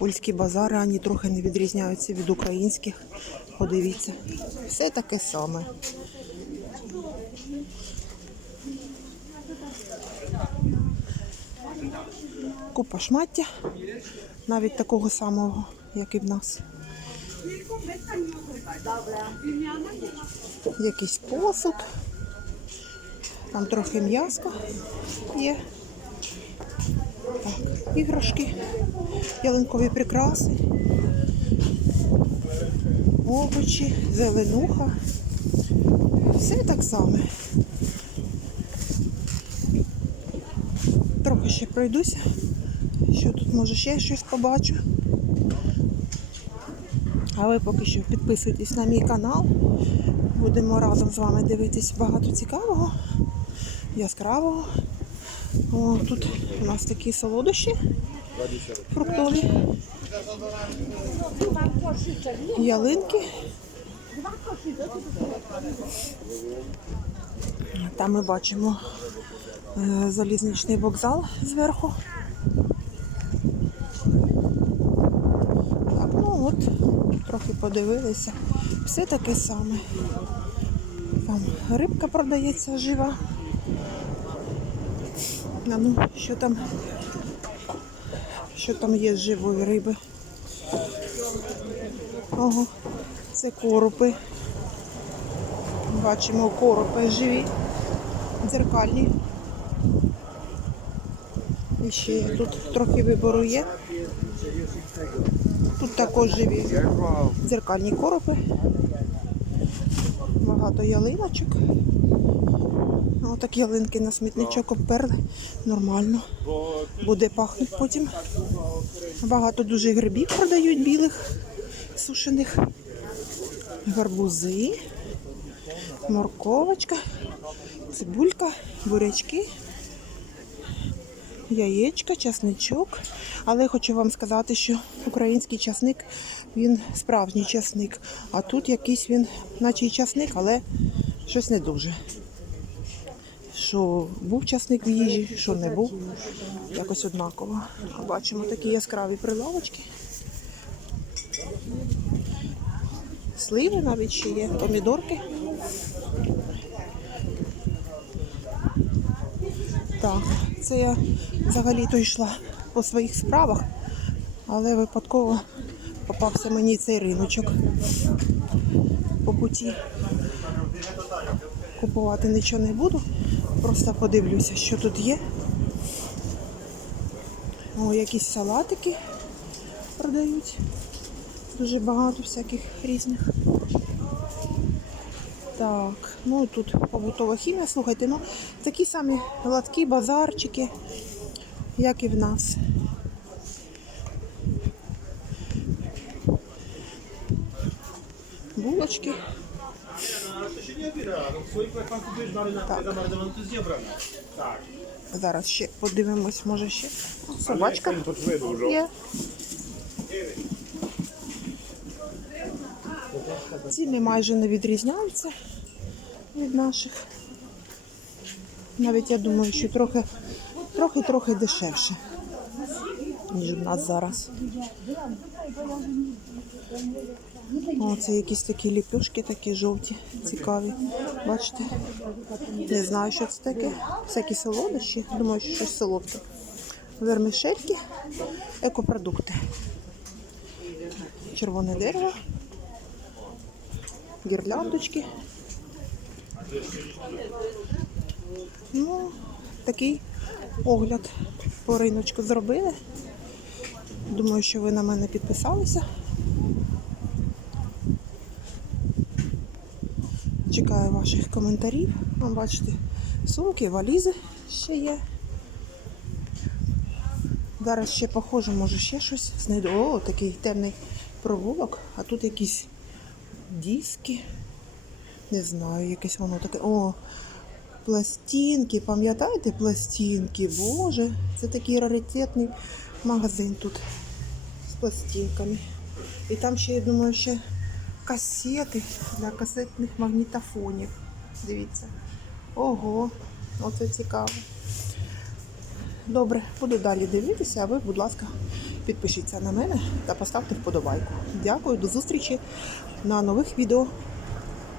Польські базари ані трохи не відрізняються від українських. Подивіться, все таке саме. Купа шмаття, навіть такого самого, як і в нас. Якийсь посуд. Там трохи м'яска є. Так, іграшки, ялинкові прикраси, овочі, зеленуха. Все так само. Трохи ще пройдуся. Що тут може ще щось побачу. А ви поки що підписуйтесь на мій канал. Будемо разом з вами дивитись багато цікавого, яскравого. О, тут у нас такі солодощі фруктові. Ялинки. Там ми бачимо е, залізничний вокзал зверху. Так, ну от, трохи подивилися. Все таке саме. Там рибка продається жива. Ну, що там? Що там є з живої риби? Ого, це коропи. Бачимо коропи живі, дзеркальні. І ще тут трохи вибору є. Тут також живі дзеркальні коропи. Багато ялиночок. Отак ялинки на смітничок обперли. Нормально. Буде пахнути потім. Багато дуже грибів продають білих, сушених. Гарбузи, морковочка, цибулька, бурячки, яєчка, часничок. Але хочу вам сказати, що український часник він справжній часник. А тут якийсь він, наче й часник, але щось не дуже. Що був часник в їжі, що не був. Якось однаково. Бачимо такі яскраві прилавочки. Сливи навіть ще є, помідорки. Так, це я взагалі-то йшла по своїх справах, але випадково попався мені цей риночок по путі. Купувати нічого не буду, просто подивлюся, що тут є. О, якісь салатики продають. Дуже багато всяких різних. Так, ну тут побутова хімія, слухайте, ну такі самі лотки, базарчики, як і в нас. Булочки. Tak. Зараз ще подивимось, може ще. Собачка є. Ціни майже не відрізняються від наших. Навіть я думаю, що трохи, трохи-трохи дешевше, ніж в нас зараз. О, це якісь такі ліпешки, такі жовті, цікаві. Бачите? Не знаю, що це таке. Всякі солодощі. Думаю, що щось солодке. Вермішельки, екопродукти. Червоне дерево, гірляндочки. Ну, такий огляд по риночку зробили. Думаю, що ви на мене підписалися. Чекаю ваших коментарів. Вам бачите, сумки, валізи ще є. Зараз ще похоже, може ще щось знайду. О, такий темний провулок, а тут якісь диски. Не знаю, якесь воно таке. О, пластинки, пам'ятаєте пластинки? Боже, це такий раритетний магазин тут з пластинками. І там ще, я думаю, ще касети для касетних магнітофонів. Дивіться. Ого, оце цікаво. Добре, буду далі дивитися, а ви, будь ласка, підпишіться на мене та поставте вподобайку. Дякую, до зустрічі на нових відео.